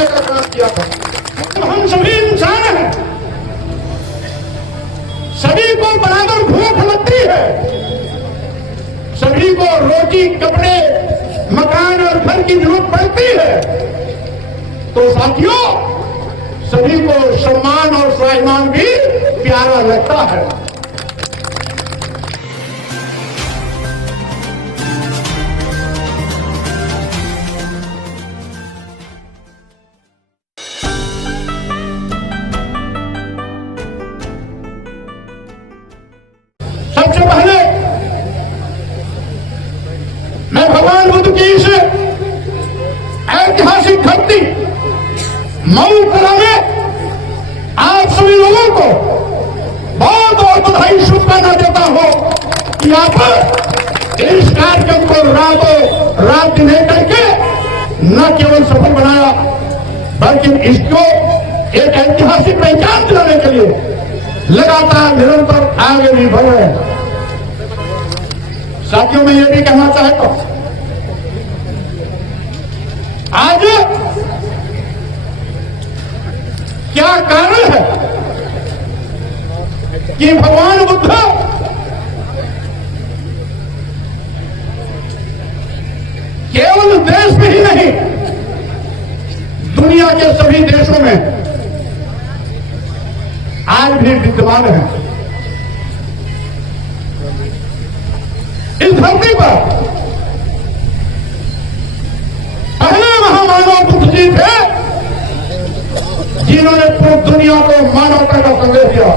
करने का काम किया था। हम सभी इंसान हैं, सभी को बराबर भूख लगती है, सभी को रोटी, कपड़े, मकान और घर की जरूरत पड़ती है। तो साथियों, सभी को सम्मान और स्वाभिमान भी प्यारा लगता है। सबसे पहले मैं भगवान बुद्ध की इस ऐतिहासिक धरती मऊ कला में आप सभी लोगों को बहुत बहुत बधाई, शुभकामना देता हूं कि आप इस कार्यक्रम को रात दिन करके न केवल सफल बनाया, बल्कि इसको एक ऐतिहासिक पहचान दिलाने के लिए लगातार निरंतर आगे भी बढ़ रहे हैं। साथियों, मैं ये भी कहना चाहता हूं, आज क्या कारण है कि भगवान बुद्ध केवल देश में ही नहीं, दुनिया के सभी देशों में आज भी विद्यमान है। इस धरती पर पहले महामानव बुद्ध जी थे, जिन्होंने पूरी दुनिया को मानवता का संदेश दिया,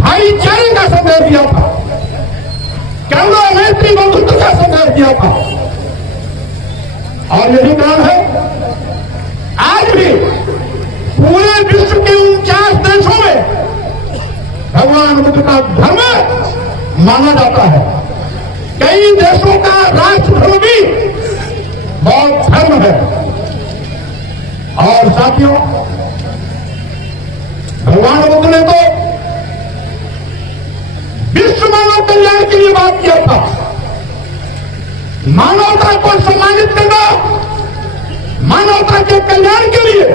भाईचारे का संदेश दिया था, करुणा, मैत्री, बंधुत्व का संदेश दिया था। और यही कारण है आज भी पूरे विश्व के 49 देशों में भगवान बुद्ध का धर्म माना जाता है। कई देशों का राष्ट्रधर्म भी बौद्ध धर्म है। और साथियों, भगवान बुद्ध ने तो विश्व मानव कल्याण के लिए बात किया था। मानवता को सम्मानित करना, मानवता के कल्याण के लिए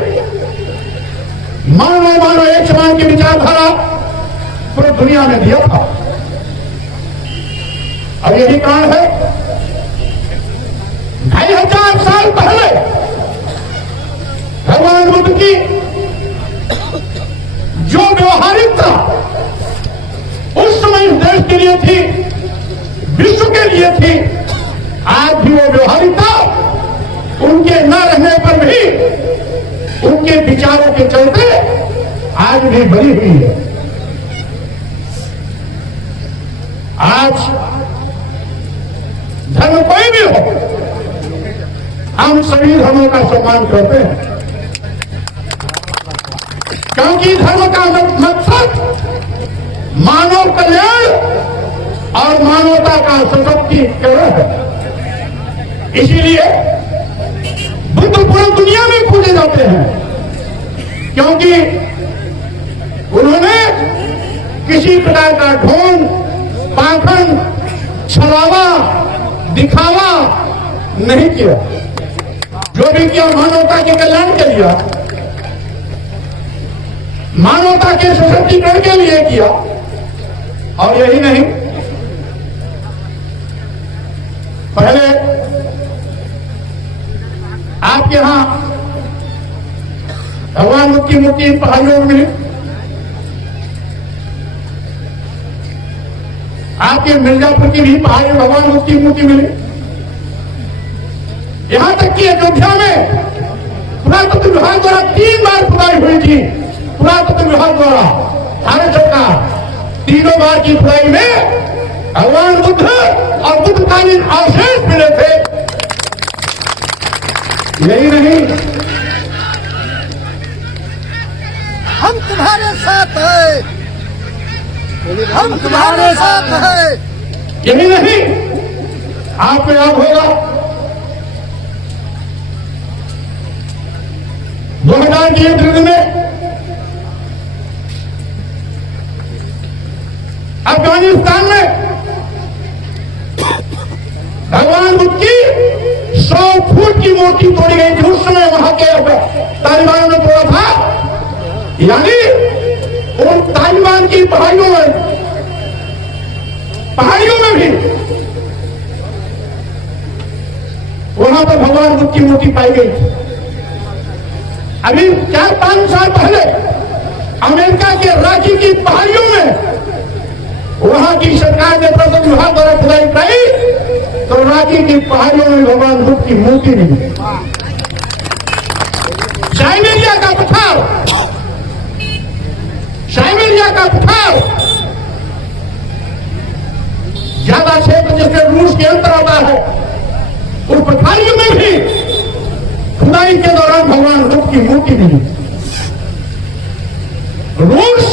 मानव एक समान की विचारधारा पूरी दुनिया में दिया था। अब यही कारण है 2500 साल पहले भगवान बुद्ध की जो व्यवहारिकता उस समय इस देश के लिए थी, विश्व के लिए थी, आज भी वो व्यवहारिकता उनके न रहने पर भी उनके विचारों के चलते आज भी बनी हुई है। आज धर्म कोई भी हो, हम सभी धर्मों का सम्मान करते हैं, क्योंकि धर्म का मकसद मानव कल्याण और मानवता का सशक्तिकरण है। इसीलिए बुद्ध पूरी दुनिया में पूजे जाते हैं, क्योंकि उन्होंने किसी प्रकार का ढोंग, पाखंड, छलावा, दिखावा नहीं किया। जो भी किया मानवता के कल्याण के लिए, मानवता के सशक्तिकरण के लिए किया। और यही नहीं, पहले आपके यहां भगवान बुद्ध की मूर्ति पहाड़ियों में मिली, आपके मिर्जापुर की भी पहाड़ी में भगवान बुद्ध की मूर्ति मिली। यहां तक कि अयोध्या में पुरातत्व विभाग द्वारा 3 बार खुदाई हुई थी। पुरातत्व विभाग द्वारा भारत सरकार 3 बार की खुदाई में भगवान बुद्ध और बुद्धकालीन अवशेष मिले थे। यही नहीं, हम तुम्हारे साथ हैं, हम तुम्हारे साथ हैं। यही नहीं, आपको याद होगा 2000 के युद्ध में अफगानिस्तान में भगवान बुद्ध की 100 फुट की मूर्ति तोड़ी गई थी उस समय वहां के तालिबान ने तोड़ा था। यानी उन तालिबान की पहाड़ियों में भी वहां पर भगवान बुद्ध की मूर्ति पाई गई थी। अभी 4-5 साल पहले अमेरिका के रांची की पहाड़ियों में वहां की सरकार ने प्रशासन विभाग द्वारा खुदाई कराई तो रांची की पहाड़ियों में भगवान बुद्ध की मूर्ति नहीं। साइबेरिया का पठार ज्यादा क्षेत्र जिसके रूस के अंतर आता है उस पठारियों में भी खुदाई के दौरान भगवान बुद्ध की मूर्ति नहीं। रूस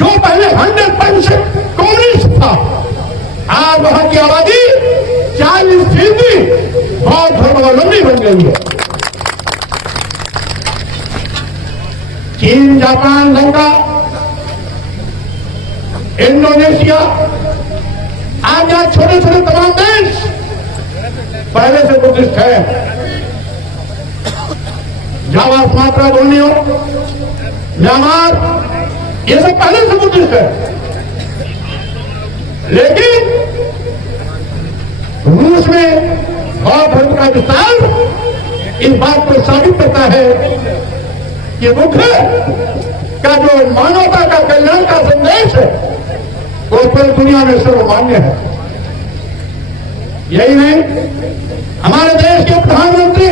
जो पहले 100% कम्युनिस्ट था आज वहां की आबादी 40% बौद्ध धर्मावलंबी बन गई है। चीन, जापान, लंका, इंडोनेशिया आज यहाँ छोटे छोटे तमाम देश पहले से बुद्धिस्ट है। जावा, सुमात्रा, बोर्नियो, म्यांमार ये सब पहले से बुद्धिस्ट है। लेकिन रूस में बौद्ध धर्म का विस्तार इस बात को साबित करता है कि बुद्ध का जो मानवता का कल्याण का संदेश है वो पूरी दुनिया में सर्वमान्य है। यही नहीं, हमारे देश के प्रधानमंत्री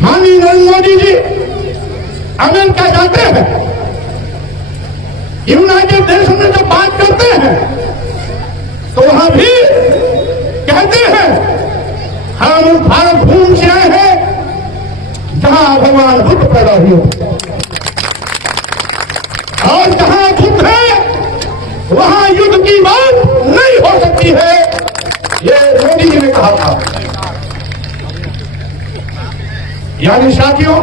माननीय नरेंद्र मोदी जी अमेरिका जाते हैं, यूनाइटेड नेशन में जब बात करते हैं तो वहां भी कहते हैं हम उस भारत भूमि से आए हैं जहां भगवान बुद्ध पैदा हुए और जहां बुद्ध है वहां युद्ध की बात नहीं हो सकती है, ये मोदी जी ने कहा था। यानी साथियों,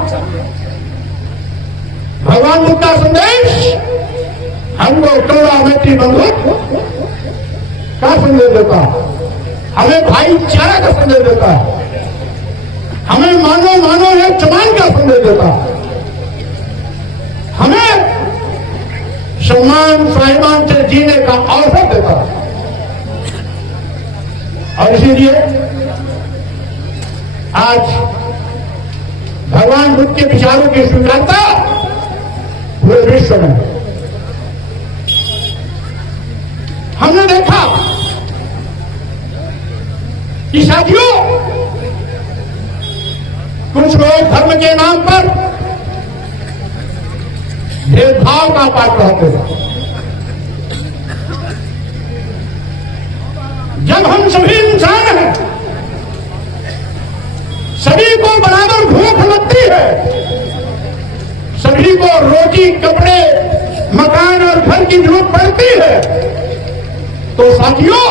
भगवान बुद्ध का संदेश हमको करुणा, मैत्री, बंधुत्व का संदेश देता है, हमें भाईचारा का संदेश देता है, हमें मानो एक समान का संदेश देता है, हमें सम्मान स्वाभिमान से जीने का अवसर देता है। और इसीलिए आज भगवान बुद्ध के विचारों की स्वीकारता पूरे विश्व में। हमने देखा कि साथियों कुछ लोग धर्म के नाम पर भेदभाव का पात्र होते हैं। जब हम सभी इंसान हैं, सभी को बराबर भूख लगती है, सभी को रोटी, कपड़े, मकान और घर की जरूरत पड़ती है, तो साथियों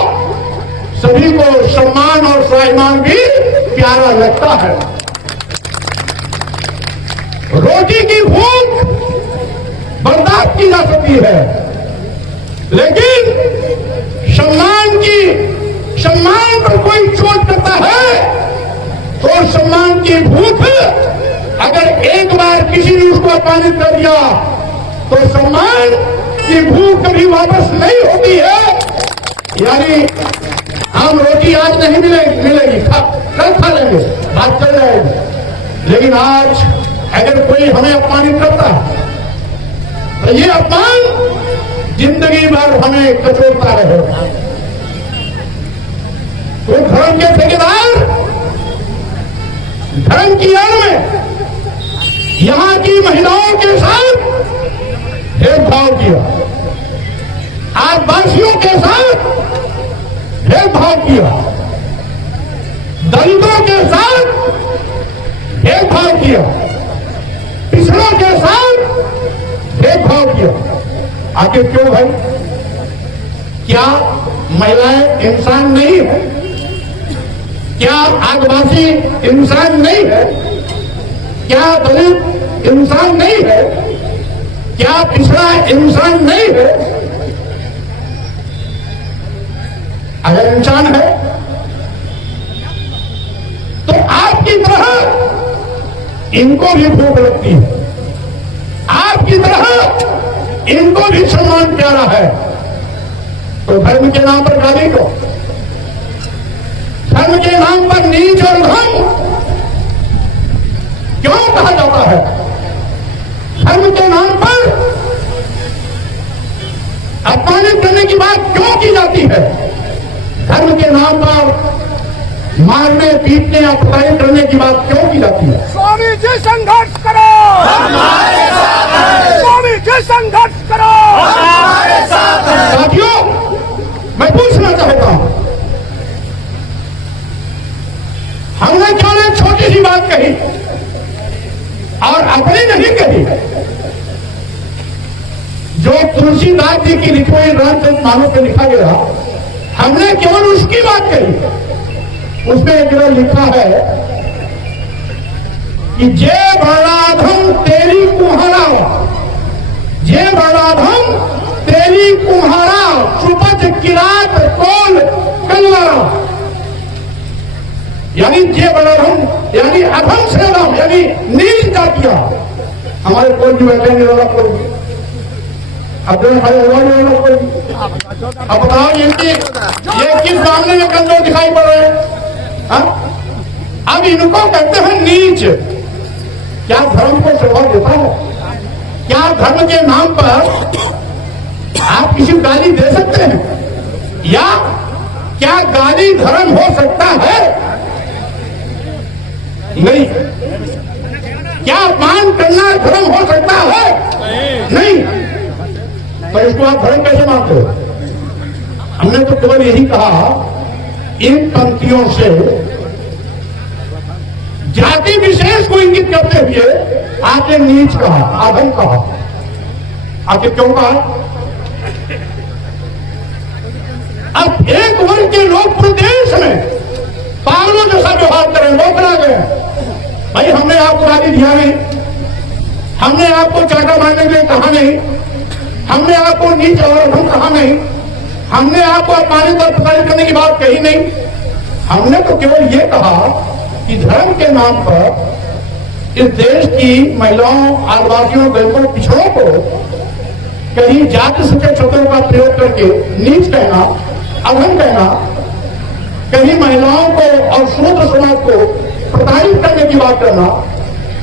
सभी को सम्मान और स्वाभिमान भी प्यारा लगता है। रोटी की भूख बर्दाश्त की जा सकती है, लेकिन सम्मान पर कोई चोट करता है तो सम्मान की भूख अगर एक बार किसी ने उसको अपमानित कर दिया तो सम्मान की भूख कभी वापस नहीं होती है। यानी हम रोटी आज नहीं मिलेगी, कल खा लेंगे, बात चल जाएगी, लेकिन आज अगर कोई हमें अपमानित करता है तो ये अपमान जिंदगी भर हमें कचोटता रहेगा। तो धर्म के ठेकेदार धर्म की आड़ में यहां की महिलाओं के साथ भेदभाव किया, आदिवासियों के साथ भेदभाव किया, दलितों के साथ भेदभाव किया, पिछड़ों के साथ भेदभाव किया। आखिर क्यों भाई? क्या महिलाएं इंसान नहीं है? क्या आदिवासी इंसान नहीं है? क्या दलित इंसान नहीं है? क्या पिछड़ा इंसान नहीं है? अगर इंसान है तो आपकी तरह इनको भी भूख लगती है, आपकी तरह इनको भी सम्मान प्यारा है। तो धर्म के नाम पर गाली को, धर्म के नाम पर नीच और धर्म क्यों कहा जाता है? धर्म के नाम पर अपमानित करने की बात क्यों की जाती है? धर्म के नाम पर मारने पीटने या प्रताड़ित करने की बात क्यों की जाती है? स्वामी जी संघर्ष करो, हमारे साथ है। स्वामी जी संघर्ष करो, हमारे साथ है। साथियों, मैं पूछना चाहता हूं, हमने क्यों एक छोटी सी बात कही और अपनी नहीं कही? जो तुलसीदास जी की लिखी हुई रामचरितमानस में लिखा गया, हमने केवल उसकी बात कही। उसमें एक जगह लिखा है कि जे बड़ाधम तेरी कुम्हारा, जे बड़ाधम तेरी कुम्हारा, सुपथ किरात कोल कलवारा। यानी जे बड़ाधम यानी अधम से अधम यानी नीच जातियां। हमारे कोई भी बैठे नहीं वाला कोई, अपने भाई वाला कोई। अब बताओ ये किस मामले में कमजोर दिखाई पड़ रहे हैं? अब इनको कहते हैं नीच। क्या धर्म को शोभा देता है? क्या धर्म के नाम पर आप किसी को गाली दे सकते हैं? या क्या गाली धर्म हो सकता है? नहीं। क्या अपमान करना धर्म हो सकता है? नहीं। तो इसको आप धर्म कैसे मानते हो? हमने तो केवल यही कहा, इन पंक्तियों से जाति विशेष को इंगित करते हुए आपने नीच कहा, अधम कहा। आखिर क्यों कहा? अब एक वर्ग के लोग पूरे देश में पागलों जैसा व्यवहार करें, बौखला गए। भाई हमने आपको गाली दिया नहीं, हमने आपको चाटा मारने के लिए कहा नहीं, हमने आपको नीच और अधम कहा नहीं, हमने आपको अपमानित और प्रताड़ित करने की बात कही नहीं। हमने तो केवल ये कहा कि धर्म के नाम पर इस देश की महिलाओं, आदिवासियों, दलितों, पिछड़ों को कहीं जाति सत्य शब्दों का प्रयोग करके नीच कहना, अधम कहना, कहीं महिलाओं को और शूद्र समाज को प्रताड़ित करने की बात करना,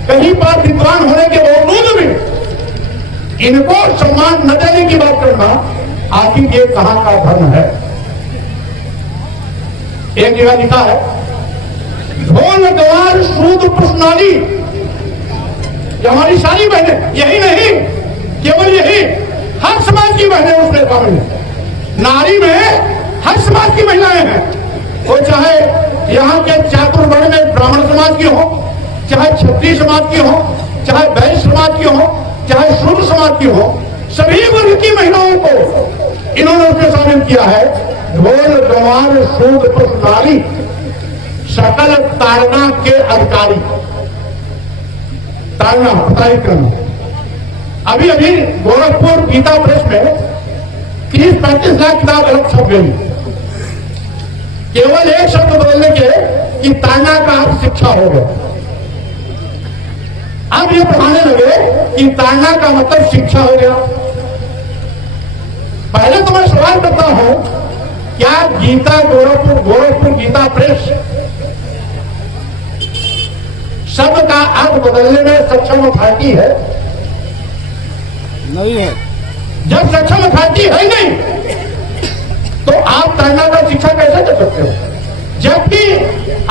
कहीं पर विद्वान होने के बावजूद भी इनको सम्मान न देने की बात करना, आखिर ये कहां का धर्म है? एक जगह लिखा है, ढोल गवार शूद्र पुष्णाली। हमारी सारी बहनें, यही नहीं केवल यही, हर समाज की बहनें उसमें शामिल हैं। नारी में हर समाज की महिलाएं हैं, वो चाहे यहाँ के चातुर्वर्ण में ब्राह्मण समाज की हो, चाहे क्षत्रिय समाज की हो, चाहे वैश्य समाज की हो, चाहे शूद्र समाज की हो, सभी वर्ग की महिलाओं को इन्होंने उसमें शामिल किया है। ढोल गवार शूद्र पुष्णाली, सकल ताड़ना के अधिकारी। ताड़ना, प्रताड़ित करना। अभी अभी गोरखपुर गीता प्रेस में 30-35 लाख किताब अलग छप गई, केवल एक शब्द बदलने के कि ताड़ना का अर्थ शिक्षा हो गया। अब ये पढ़ाने लगे कि ताड़ना का मतलब शिक्षा हो गया। पहले तो मैं सवाल करता हूं, क्या गीता गोरखपुर गीता प्रेस शब्द का अर्थ बदलने में सक्षम अथॉरिटी है? नहीं है। जब सक्षम अथॉरिटी है नहीं, तो आप ताड़ना का शिक्षा कैसे कर सकते हो? जबकि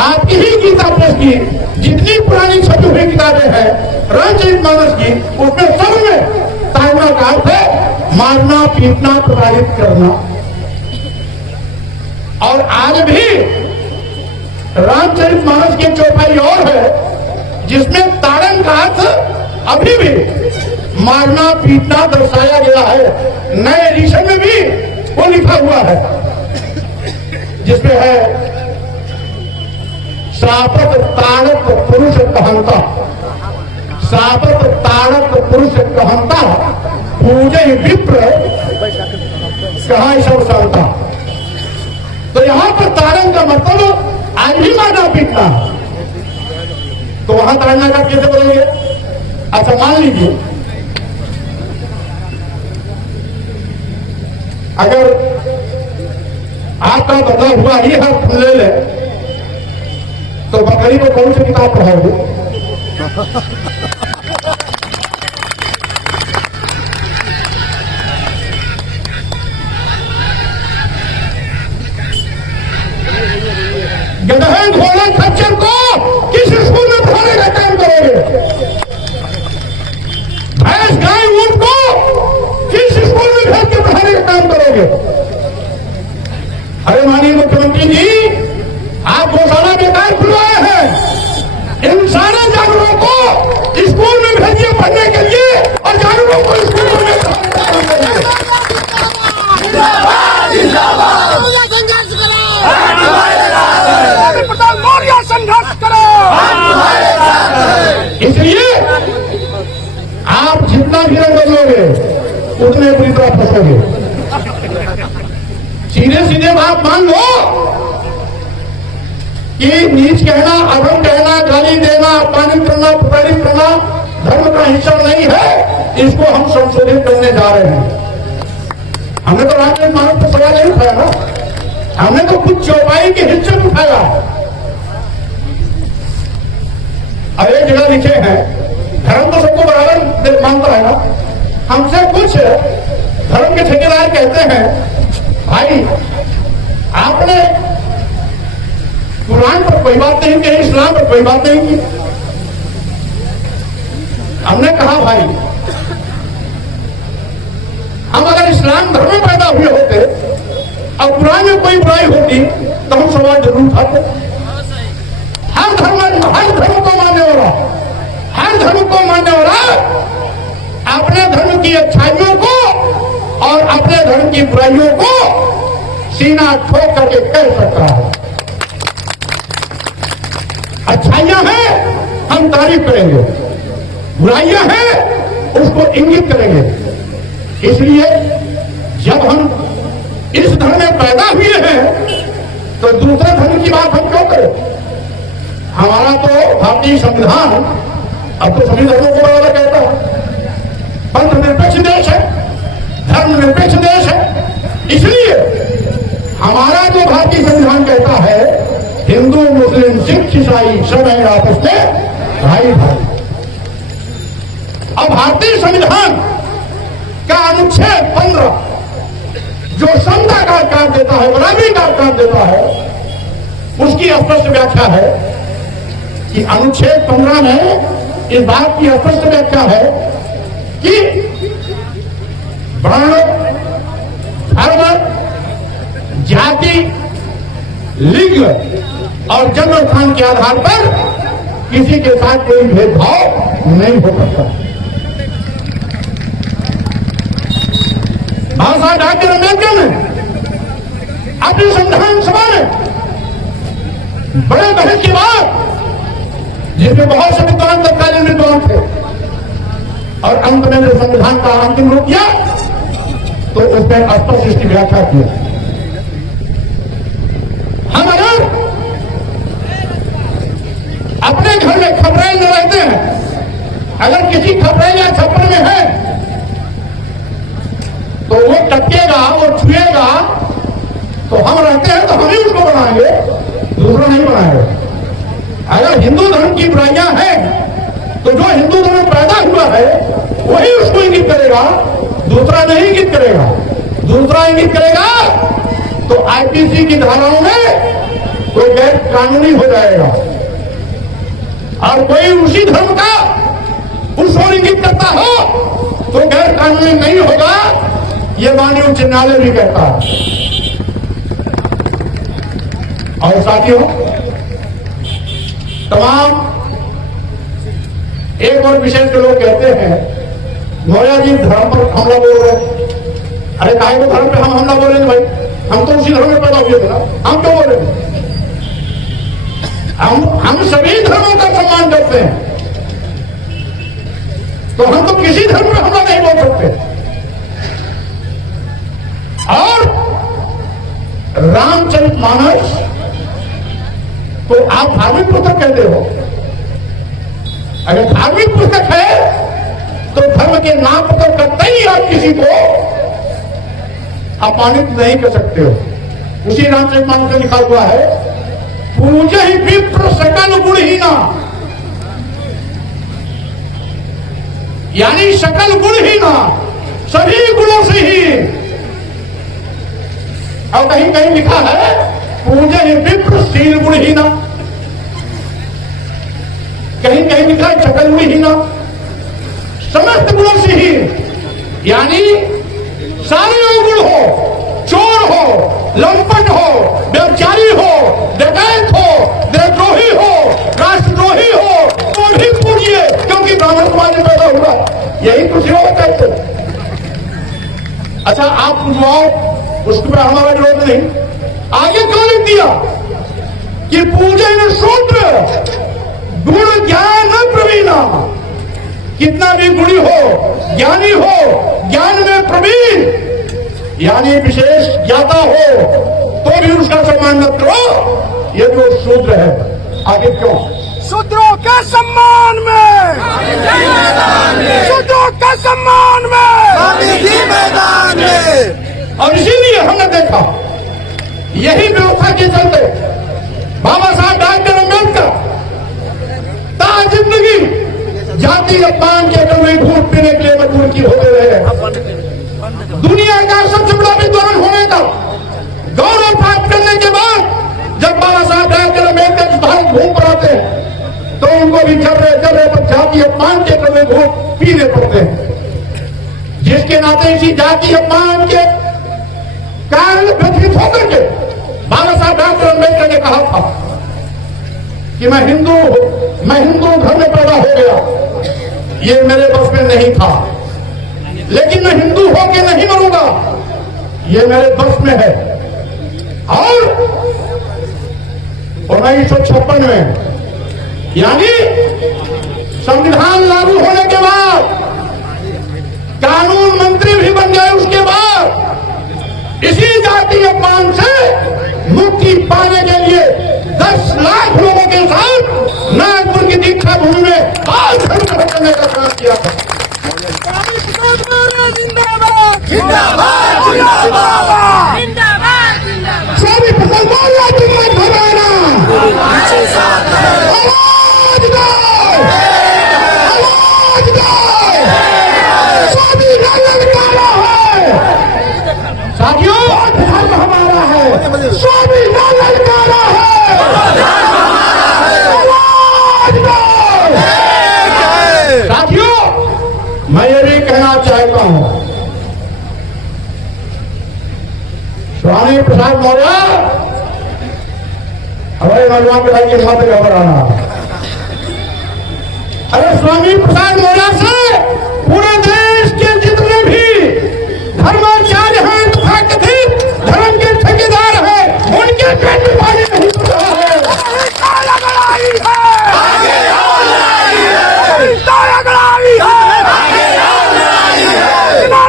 आपकी ही गीता प्रेस की जितनी पुरानी छपी हुई किताबें हैं रामचरितमानस की, उसमें सब में ताड़ना का अर्थ है मारना, पीटना, प्रताड़ित करना। और आज भी रामचरितमानस की चौपाई और है जिसमें ताड़न का अर्थ अभी भी मारना, पीटना दर्शाया गया है। नए एडिशन में भी वो लिखा हुआ है, जिसमें है श्रापत ताड़क पुरुष कहंता, श्रापत ताड़क पुरुष कहंता, पूजे विप्र कहा सब संता। तो यहां पर ताड़न का मतलब आज भी मारना पीटना, ताड़ना का कैसे बदलेंगे? अच्छा मान लीजिए अगर आपका बदला हुआ ही हर ले ले तो बकरी को कौन सी किताब पढ़ाओगे? गधे घोड़े खच्चर को किस स्कूल में पढ़ाने का काम करोगे? भैंस गाय ऊंट को किस स्कूल में भेज के पढ़ाने का काम करोगे? अरे माननीय मुख्यमंत्री जी, आप गौशाला बेकार खुलवाए हैं। इन सारे जानवरों को स्कूल में भेजिए पढ़ने के लिए और जानवरों को स्कूल में प्रधान मौर्य संघर्ष करो। इसलिए आप जितना भी रंग बदलोगे उतने बुरी तरह फंसोगे। सीधे सीधे बात मान लो कि नीच कहना, अधम कहना, गाली देना, अपमानित करना, प्रताड़ित करना धर्म का हिस्सा नहीं है। इसको हम संशोधित करने जा रहे हैं। हमने तो राजनीतिक मानव पर सवाल नहीं उठाया ना, हमने तो कुछ चौपाई के हिस्से उठाया। और एक जगह लिखे हैं, धर्म तो सबको बराबर मानता है ना। हमसे कुछ धर्म के ठेकेदार कहते हैं, भाई आपने कुरान पर कोई बात नहीं कही, इस्लाम पर कोई बात नहीं की। हमने कहा भाई हम अगर इस्लाम धर्म में पैदा हुए होते और कुरान में कोई बुराई होती तो हम सवाल जरूर उठाते। हर धर्म को मानने वाला, हर धर्म को मानने वाला अपने धर्म की अच्छाइयों को और अपने धर्म की बुराइयों को सीना ठोक करके कह सकता है। अच्छाइयां हैं हम तारीफ करेंगे, बुराइयां हैं उसको इंगित करेंगे। इसलिए जब हम इस धर्म में पैदा हुए हैं तो दूसरे धर्म की बात हम क्यों करें? हमारा तो भारतीय संविधान अब तो सभी धर्मों को बराबर कहता है। पंथ देश है, धर्मनिरपेक्ष देश है। इसलिए हमारा जो भारतीय संविधान कहता है हिंदू, मुस्लिम, सिख, ईसाई सब है आपस में भाई भाई। अब भारतीय संविधान का अनुच्छेद 15 जो समता का अधिकार देता है, बराबरी का अधिकार देता है, उसकी स्पष्ट व्याख्या है कि अनुच्छेद 15 में इस बात की स्पष्ट व्याख्या है कि वर्ण, धर्म, जाति, लिंग और जन्म स्थान के आधार पर किसी के साथ कोई भेदभाव नहीं हो सकता। बाबा साहब डॉक्टर अम्बेडकर ने अपनी संविधान सभा में बड़े बहस के बाद, जिसमें बहुत से विद्वान तत्कालीन विद्वान थे, और अंत में जो संविधान का अंतिम रूप दिया तो उसमें स्पष्ट इसकी व्याख्या की। हम अगर अपने घर में खबरें न रहते हैं, अगर किसी खबरें या छप्पर में है तो वो टपकेगा, वो छुएगा, तो हम रहते हैं तो हम ही उसको बनाएंगे, दूसरा नहीं बनाएंगे। अगर हिंदू धर्म की बुराइयां हैं तो जो हिंदू धर्म में पैदा हुआ है वही उसको इंगित करेगा, दूसरा नहीं इंगित करेगा। दूसरा इंगित करेगा तो आईपीसी की धाराओं में कोई गैर कानूनी हो जाएगा, और कोई उसी धर्म का उस ओर इंगित करता हो तो गैर कानूनी नहीं होगा। ये माननीय उच्च न्यायालय भी कहता है। और साथियों, तमाम एक और विषय के लोग कहते हैं मौर्य जी धर्म पर हमला बोल रहे। अरे काहे को धर्म पे हम हमला बोलेंगे भाई? हम तो उसी धर्म में पैदा हुए थे ना, हम क्यों बोलेंगे? हम सभी धर्मों का सम्मान करते हैं, तो हम तो किसी धर्म पे हमला नहीं बोल सकते। और रामचरितमानस तो आप धार्मिक पुस्तक कहते हो, अगर धार्मिक पुस्तक है तो धर्म के नाम पर तो कतई आप किसी को अपमानित नहीं कर सकते हो। उसी रामचरितमानस में लिखा हुआ है, पूजे ही विप्र सकल गुणहीना, यानी सकल गुणहीना, सभी गुणों से ही। और कहीं कहीं लिखा है पूजे ही विप्र शील गुणहीना, कहीं कहीं लिखा है सकल गुणहीना, समस्त गुणों से ही, यानी सारे अवगुण हो, चोर हो, लंपट हो, व्यभिचारी हो, डकैत हो, देशद्रोही हो, राष्ट्रद्रोही हो, तो भी पूजिए, क्योंकि ब्राह्मण समाज में पैदा हुआ। यही कुछ लोग कहते। अच्छा आप पूछवाओ, उसके पर हमारा विरोध नहीं। आगे क्यों लिख दिया कि पूजन शूद्र गुण ज्ञान प्रवीणा, कितना भी गुणी हो, ज्ञानी हो, ज्ञान में प्रवीण यानी विशेष ज्ञाता हो, तो भी उसका सम्मान मत करो, ये तो शूद्र है। आगे क्यों? शूद्रों के सम्मान में, शूद्रों के सम्मान में, मैदान में। और इसीलिए हमने देखा यही व्यवस्था के चलते बाबा साहब डॉक्टर अम्बेडकर जिंदगी जाति अपमान के कल में घूट पीने के लिए मजबूर की होते रहे। दुनिया का सबसे बड़ा विद्वान होने का गौरव प्राप्त करने के बाद जब बाबा साहब डॉक्टर अम्बेडकर भारत घूम पर आते हैं तो उनको भी जर्रे जर्रे पर जाति अपमान के कल में घूट पीने पड़ते हैं। जिसके नाते इसी जाति अपमान के कारण व्यथित होकर के बाबा साहब डॉक्टर अम्बेडकर ने कहा था कि मैं हिंदू घर में पैदा हो गया, ये मेरे बस में नहीं था, लेकिन मैं हिंदू होके नहीं मरूंगा, ये मेरे बस में है। और 1956 में यानी संविधान लागू होने के बाद, कानून मंत्री भी बन गए, उसके बाद इसी जाति अपमान से मुक्ति पाने के लिए 10 लाख लोगों के साथ नागपुर की दीक्षा भूमि में बाल धर्म करने का काम किया था। स्वामी प्रसाद मौर्य जिंदाबाद भगाना, आवाज दो, आवाज दो, स्वामी ललकारा है। साथियों धर्म हमारा है, स्वामी ललकारा है। साथियों मैं ये भी कहना चाहता हूं, स्वामी प्रसाद मौर्य हमारे नौजवान के भाई के साथ घबराना। अरे स्वामी प्रसाद मौर्य से पूरे देश के जितने भी धर्माचार्य हैं तथा कथित धर्म के ठेकेदार हैं, उनके पेट में पानी नहीं पड़ रहा है।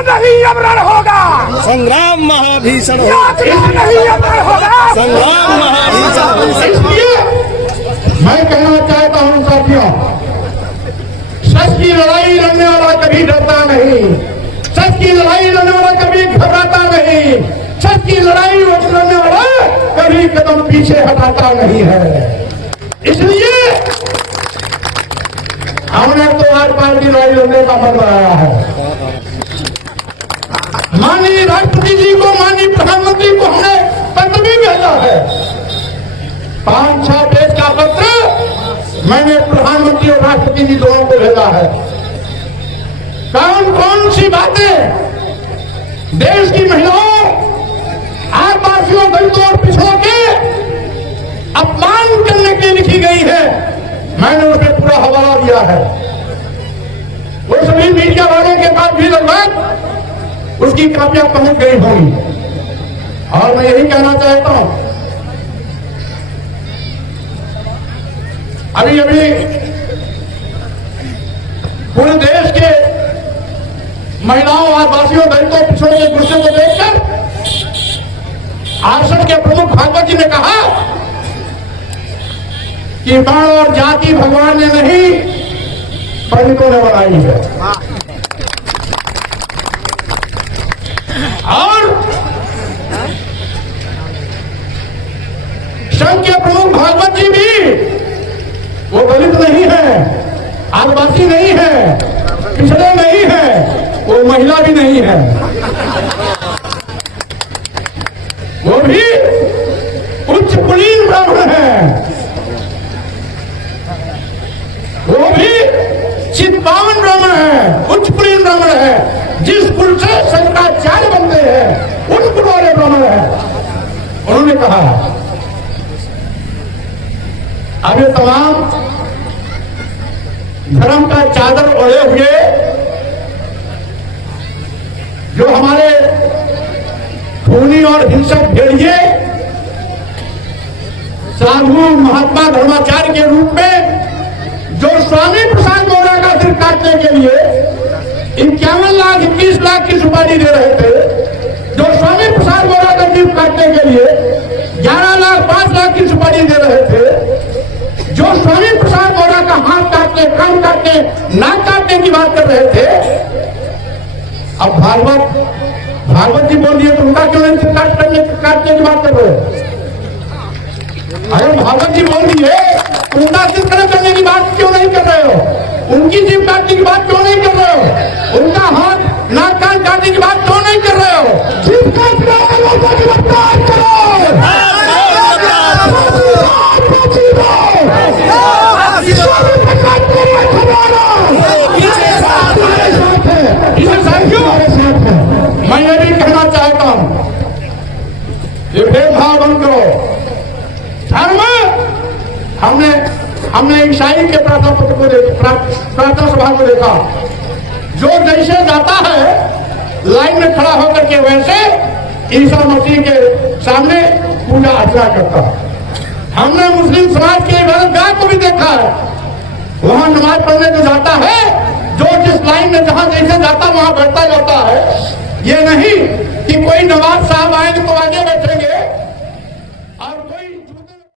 नहीं अमरण होगा, संग्राम महाभीषण नहीं अमरण होगा, संग्राम महाभीषण। इसलिए मैं कहना चाहता हूं साथियों, सच की लड़ाई लड़ने वाला कभी डरता नहीं, सच की लड़ाई लड़ने वाला कभी घबराता नहीं, सच की लड़ाई लड़ने वाला कभी कदम पीछे हटाता नहीं है। इसलिए हमने तो आज पार्टी लड़ाई लड़ने का मन बनाया है। माननीय राष्ट्रपति जी को, माननीय प्रधानमंत्री को हमने पत्र भी भेजा है। 5-6 पेज का पत्र मैंने प्रधानमंत्री और राष्ट्रपति जी दोनों को भेजा है। कौन कौन सी बातें देश की महिलाओं, आदिवासियों, दलितों और पिछड़ों के अपमान करने के लिए लिखी गई है, मैंने उसे पूरा हवाला दिया है। वो सभी मीडिया वालों के पास भी लगभग उसकी कापियां पहुंच गई होंगी। और मैं यही कहना चाहता हूं, अभी अभी पूरे देश के महिलाओं, आदिवासियों, दलितों, पिछड़ों के गुस्से को देखकर आरएसएस के प्रमुख भागवत जी ने कहा कि वर्ण और जाति भगवान ने नहीं, पंडितों ने बनाई है। और संघ के प्रमुख भागवत जी भी वो दलित नहीं है, आदिवासी नहीं है, पिछड़े नहीं है, वो महिला भी नहीं है, वो भी उच्च कुलीन ब्राह्मण है, वो भी चित्पावन ब्राह्मण है, उच्च कुलीन ब्राह्मण है। जिस कुल से शंकराचार्य बनते हैं उन कुल वाले ब्राह्मण है। उन्होंने कहा अब ये तमाम धर्म का चादर ओढ़े हुए जो हमारे खूनी और हिंसक भेड़िए साधु महात्मा धर्माचार्य के रूप में जो स्वामी प्रसाद गौड़ा का सिर काटने के लिए 51 लाख 21 लाख की सुपारी दे रहे थे, जो स्वामी प्रसाद गौड़ा का सिर काटने के लिए 11 लाख 5 लाख की सुपारी दे रहे थे, जो स्वामी प्रसाद गौड़ा का हाथ काटने, कान काटने, नाक काटने की बात कर रहे थे, अब भागवत जी बोल दिए तो उनका क्यों नहीं काटने की बात कर रहे हो? अगर भागवत जी बोल दिए उनका सिर खड़े करने की बात क्यों नहीं कर रहे हो? उनकी जीभ काटने की बात क्यों नहीं कर रहे हो? उनका हाथ नाक कान काटने की बात क्यों नहीं कर रहे हो? जीभ काटने वालों को गिरफ्तार करो। मैं ये भी कहना चाहता हूं, ये भेदभाव बंद करो। धर्म हमने ईसाई के प्रार्थना पत्र को प्रार्थना सभा को देखा, जो जैसे जाता है लाइन में खड़ा होकर के वैसे ईसा मसीह के सामने पूजा अर्चना करता है। हमने मुस्लिम समाज के इबादतगाह को भी देखा है, वहां नमाज पढ़ने को जाता है, जो जिस लाइन में जहां जैसे जाता वहां बैठता जाता है। ये नहीं कि कोई नवाब साहब आएंगे तो आगे बैठेंगे,